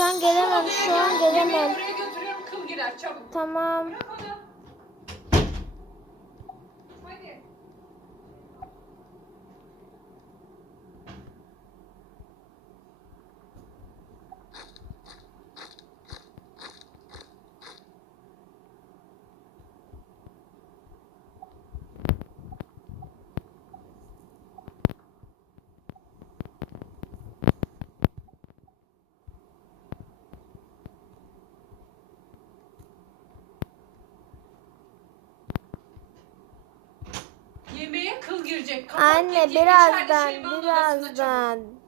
şu an gelemem. Şu an gelemem. oraya götürüyorum kıl girer çabuk. Tamam. Bırak onu. Hadi. Yemeğe kıl girecek. Kapat Anne içeride birazdan çabuk. birazdan.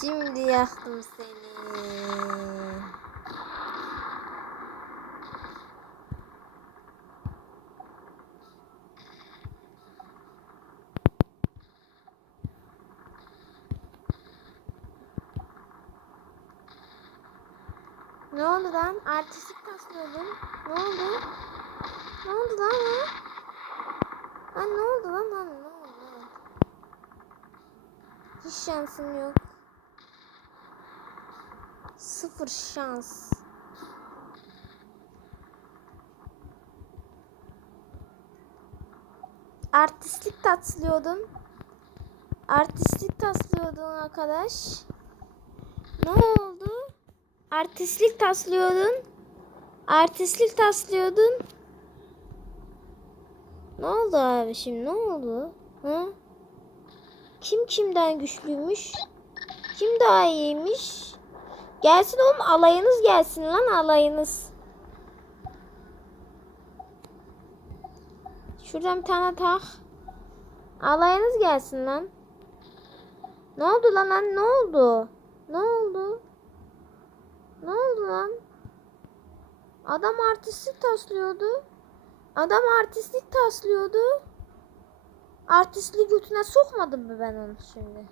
Şimdi yaktım seni. Ne oldu lan? Artistik taslıyordun. Ne oldu? Ne oldu lan lan ne oldu lan? Hiç şansım yok. Sıfır şans. Artistlik taslıyordun. Artistlik taslıyordun arkadaş. Ne oldu? Artistlik taslıyordun. Artistlik taslıyordun. Ne oldu abi şimdi? Ne oldu? Ha? Kim kimden güçlüymüş? Kim daha iyiymiş? Gelsin oğlum alayınız gelsin lan alayınız. Şuradan bir tane tak. Alayınız gelsin lan. Ne oldu lan lan ne oldu? Ne oldu? Ne oldu lan? Adam artistlik taslıyordu. Adam artistlik taslıyordu. Artistliği götüne sokmadım mı ben onu şimdi?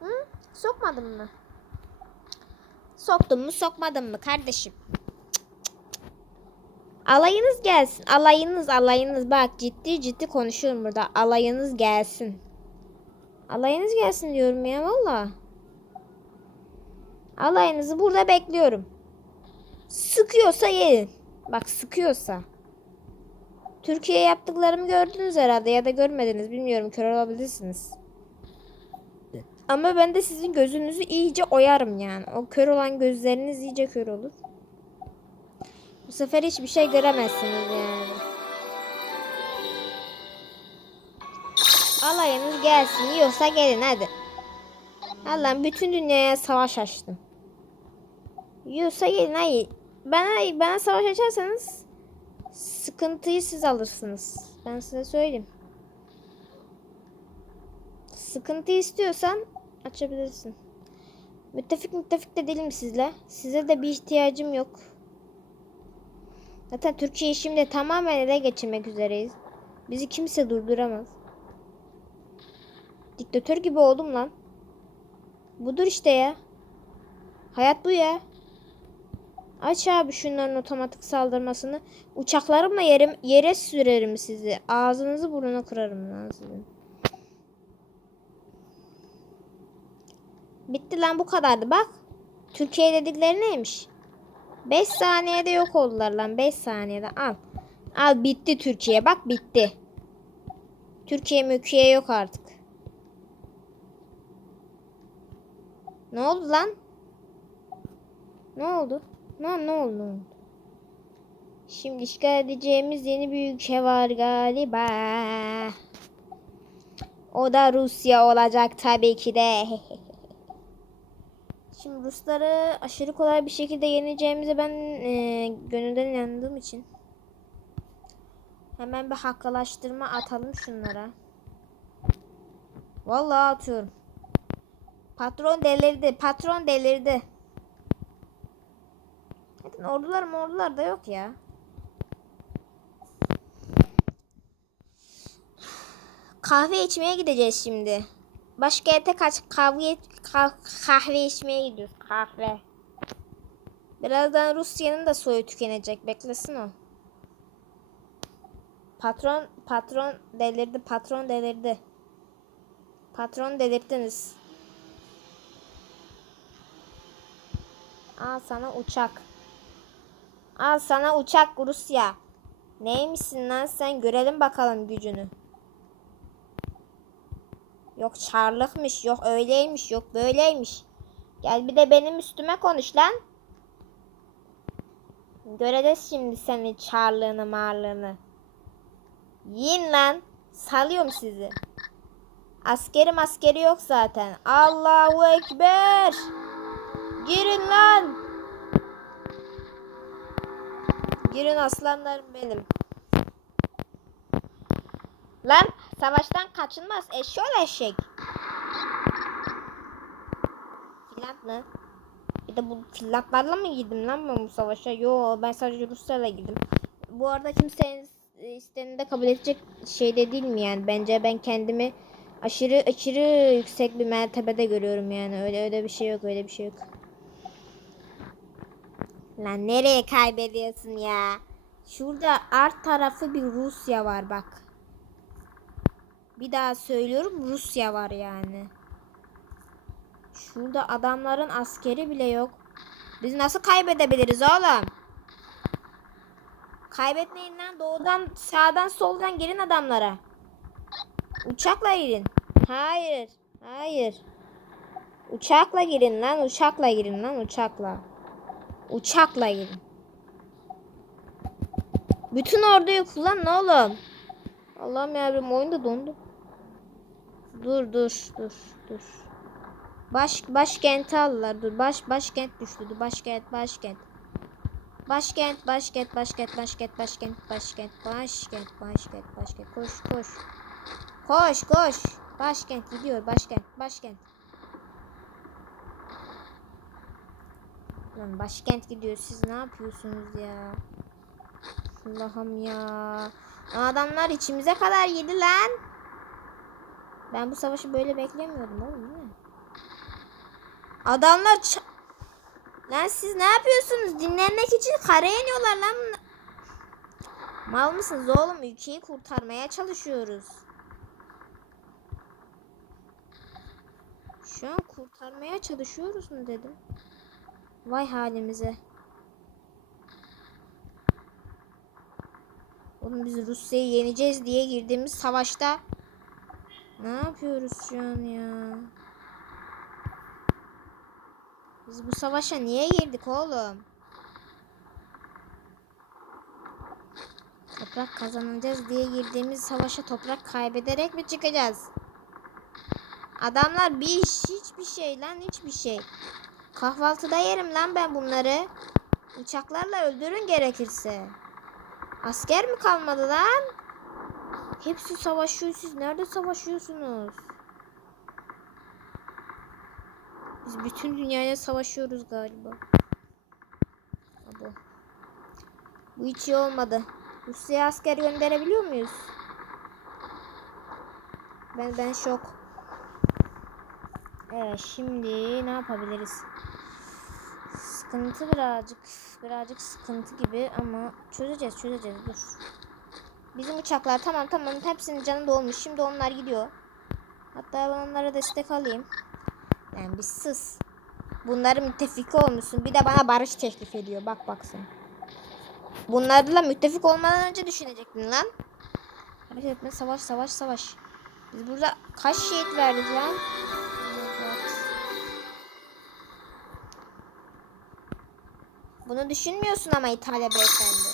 Hı? Sokmadım mı? Soktum mu sokmadım mı kardeşim? Alayınız gelsin. Alayınız alayınız. Bak ciddi ciddi konuşuyorum burada. Alayınız gelsin. Alayınız gelsin diyorum ya valla. Alayınızı burada bekliyorum. Sıkıyorsa yiyin. Bak sıkıyorsa. Türkiye yaptıklarımı gördünüz herhalde ya da görmediniz bilmiyorum kör olabilirsiniz. Ama ben de sizin gözünüzü iyice oyarım yani. O kör olan gözleriniz iyice kör olur. Bu sefer hiçbir şey göremezsiniz yani. Alayınız gelsin yiyorsa gelin hadi. Allah'ım bütün dünyaya savaş açtım. Yiyorsa gelin hayır. Bana, bana savaş açarsanız sıkıntıyı siz alırsınız. Ben size söyleyeyim. Sıkıntı istiyorsan açabilirsin. Müttefik müttefik de değilim sizle. Size de bir ihtiyacım yok. Zaten Türkiye'yi şimdi tamamen ele geçirmek üzereyiz. Bizi kimse durduramaz. Diktatör gibi oldum lan. Budur işte ya. Hayat bu ya. Aç abi şunların otomatik saldırmasını. Uçaklarımla yerim, yere sürerim sizi. Ağzınızı burnuna kırarım lan sizin. Bitti lan bu kadardı bak. Türkiye dedikleri neymiş? 5 saniyede yok oldular lan 5 saniyede al. Al bitti Türkiye bak bitti. Türkiye mülkiye yok artık. Ne oldu lan? Ne oldu? Ne, ne oldu? Şimdi işgal edeceğimiz yeni bir ülke var galiba. O da Rusya olacak tabii ki de. Şimdi Rusları aşırı kolay bir şekilde yeneceğimize ben e, gönülden inandığım için hemen bir hakkalaştırma atalım şunlara. Vallahi atıyorum. Patron delirdi. Patron delirdi. Zaten ordular ordular da yok ya. Kahve içmeye gideceğiz şimdi. Başka yere kaç kahve kah- kahve içmeye gidiyoruz. Kahve. Birazdan Rusya'nın da soyu tükenecek. Beklesin o. Patron patron delirdi. Patron delirdi. Patron delirttiniz. Al sana uçak. Al sana uçak Rusya. Neymişsin lan sen? Görelim bakalım gücünü. Yok çarlıkmış, yok öyleymiş, yok böyleymiş. Gel bir de benim üstüme konuş lan. Göreceğiz şimdi senin çarlığını marlığını. Yiyin lan. Salıyorum sizi. Askeri maskeri yok zaten. Allahu Ekber. Girin lan. Girin aslanlarım benim. Lan savaştan kaçınmaz eşşoğlu eşek. mı? Bir de bu fillatlarla mı girdim lan ben bu savaşa? Yo ben sadece Rusya'yla girdim. Bu arada kimsenin isteğini de kabul edecek şeyde değil mi yani? Bence ben kendimi aşırı aşırı yüksek bir mertebede görüyorum yani. Öyle öyle bir şey yok öyle bir şey yok. Lan nereye kaybediyorsun ya? Şurada art tarafı bir Rusya var bak. Bir daha söylüyorum Rusya var yani. Şurada adamların askeri bile yok. Biz nasıl kaybedebiliriz oğlum? Kaybetmeyin lan doğudan sağdan soldan girin adamlara. Uçakla girin. Hayır. Hayır. Uçakla girin lan uçakla girin lan uçakla. Uçakla girin. Bütün orduyu kullanın oğlum. Allah'ım yavrum oyun da dondu. Dur dur dur dur. Baş başkenti aldılar. Dur baş başkent düştü. Dur başkent başkent. Başkent başkent başkent başkent başkent başkent başkent başkent başkent koş koş. Koş koş. Başkent gidiyor başkent başkent. Lan başkent gidiyor. Siz ne yapıyorsunuz ya? Allah'ım ya. Adamlar içimize kadar yedi lan. Ben bu savaşı böyle beklemiyordum oğlum değil mi? Adamlar Lan siz ne yapıyorsunuz? Dinlenmek için karaya iniyorlar lan. Mal mısınız oğlum? Ülkeyi kurtarmaya çalışıyoruz. Şu an kurtarmaya çalışıyoruz mu dedim. Vay halimize. Oğlum biz Rusya'yı yeneceğiz diye girdiğimiz savaşta ne yapıyoruz şu an ya? Biz bu savaşa niye girdik oğlum? Toprak kazanacağız diye girdiğimiz savaşa toprak kaybederek mi çıkacağız? Adamlar bir hiçbir şey lan hiçbir şey. Kahvaltıda yerim lan ben bunları. Uçaklarla öldürün gerekirse. Asker mi kalmadı lan? Hepsi savaşıyor. Siz nerede savaşıyorsunuz? Biz bütün dünyayla savaşıyoruz galiba. Abo. Bu hiç iyi olmadı. Rusya'ya asker gönderebiliyor muyuz? Ben ben şok. Evet şimdi ne yapabiliriz? Sıkıntı birazcık birazcık sıkıntı gibi ama çözeceğiz çözeceğiz dur. Bizim uçaklar tamam tamam hepsinin canı dolmuş. Şimdi onlar gidiyor. Hatta ben onlara destek alayım. Yani bir sus. Bunların müttefiki olmuşsun. Bir de bana barış teklif ediyor. Bak bak sen. Bunlarla müttefik olmadan önce düşünecektin lan. Hareket etme savaş savaş savaş. Biz burada kaç şehit verdik lan? Bunu düşünmüyorsun ama İtalya beyefendi.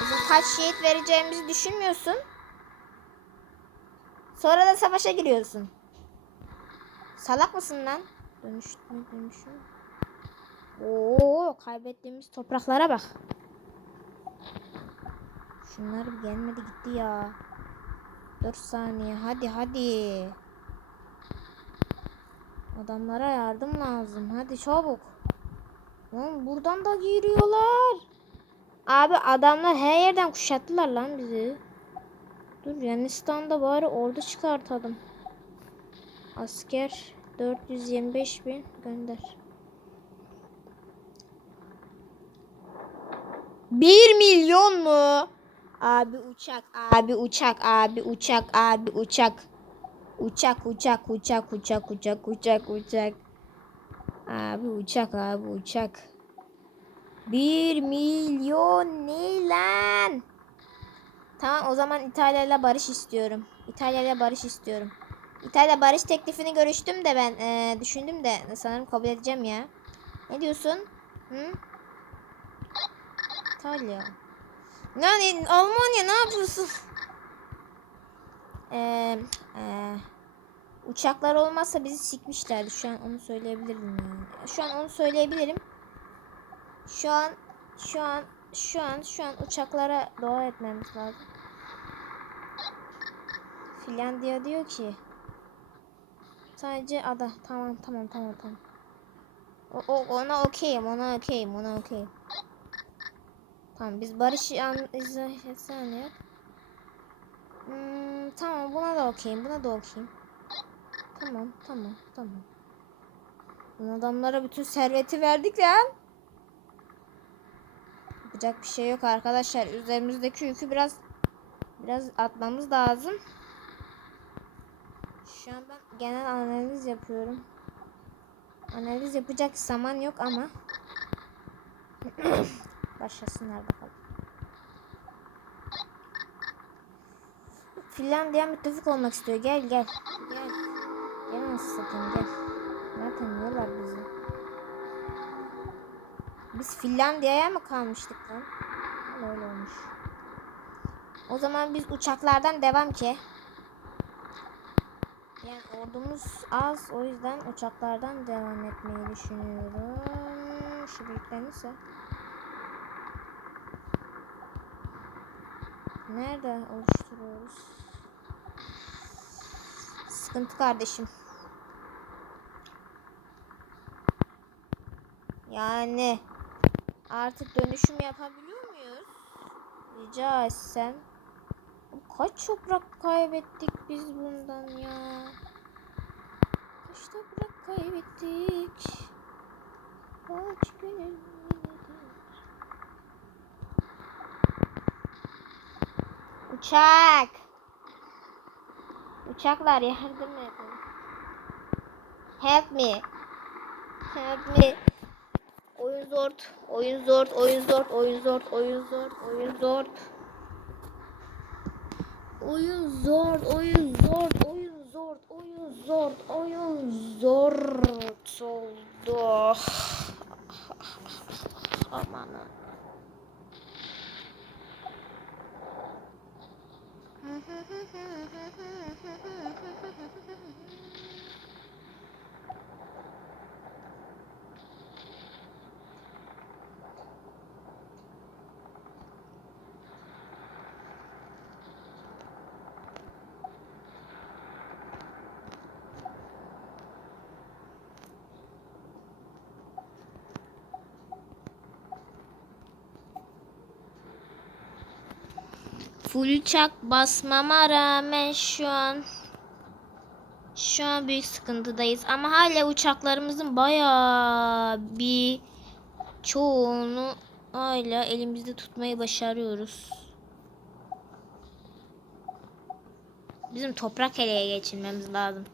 Bizim kaç şehit vereceğimizi düşünmüyorsun. Sonra da savaşa giriyorsun. Salak mısın lan? Dönüştü dönüşü. Oo kaybettiğimiz topraklara bak. Şunlar gelmedi gitti ya. 4 saniye hadi hadi. Adamlara yardım lazım. Hadi çabuk. Lan buradan da giriyorlar. Abi adamlar her yerden kuşattılar lan bizi. Dur Yunanistan'da bari ordu çıkartalım. Asker 425 bin gönder. 1 milyon mu? Abi uçak, abi uçak, abi uçak, abi uçak. Uçak, uçak, uçak, uçak, uçak, uçak, uçak. Abi uçak, abi uçak. 1 milyon ne lan? Tamam o zaman İtalya ile barış istiyorum. İtalya ile barış istiyorum. İtalya barış teklifini görüştüm de ben eee, düşündüm de sanırım kabul edeceğim ya. Ne diyorsun? Hı? İtalya. Yani Almanya ne yapıyorsun? Eee eee, uçaklar olmazsa bizi sikmişlerdi. Şu an onu söyleyebilirim. Şu an onu söyleyebilirim. Şu an şu an şu an şu an uçaklara dua etmemiz lazım. Finlandiya diyor ki sadece ada. Tamam tamam tamam tamam. O, o, ona okeyim, ona okeyim, ona okeyim. Tamam biz Barış an saniye. Hmm, tamam buna da okeyim, buna da okeyim. Tamam, tamam, tamam. Bu adamlara bütün serveti verdik lan. Yapacak bir şey yok arkadaşlar. Üzerimizdeki yükü biraz biraz atmamız lazım. Şu an ben genel analiz yapıyorum. Analiz yapacak zaman yok ama başlasınlar bakalım. Finlandiya müttefik olmak istiyor. Gel gel. Nasıl satayım gel. Zaten yiyorlar bizi. Biz Finlandiya'ya mı kalmıştık lan? Öyle olmuş. O zaman biz uçaklardan devam ki. Yani ordumuz az o yüzden uçaklardan devam etmeyi düşünüyorum. Şu büyüklenirse. Nerede oluşturuyoruz? Sıkıntı kardeşim. Yani artık dönüşüm yapabiliyor muyuz? Rica etsem. Kaç toprak kaybettik biz bundan ya? Kaç toprak kaybettik? Kaç nedir? Uçak. Uçaklar yardım edin. Help me. Help me. Oyun zor. Oyun zor. Oyun zor. Oyun zor. Oyun zor. Oyun zor. Oyun zor, oyun zor, oyun zor, oyun zor, oyun zor oldu. Aman. Full uçak basmama rağmen şu an şu an büyük sıkıntıdayız ama hala uçaklarımızın bayağı bir çoğunu hala elimizde tutmayı başarıyoruz. Bizim toprak eleye geçirmemiz lazım.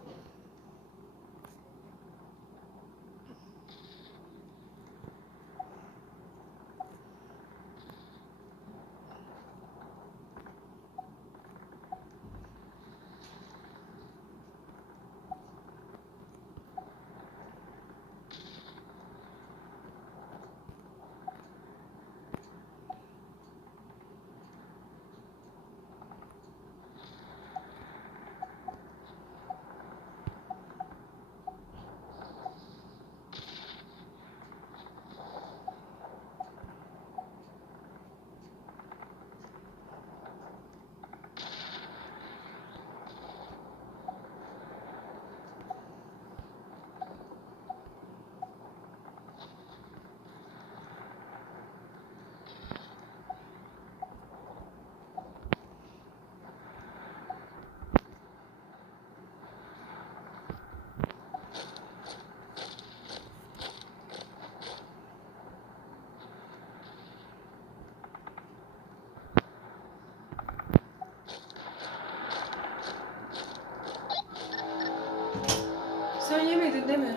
Değil mi?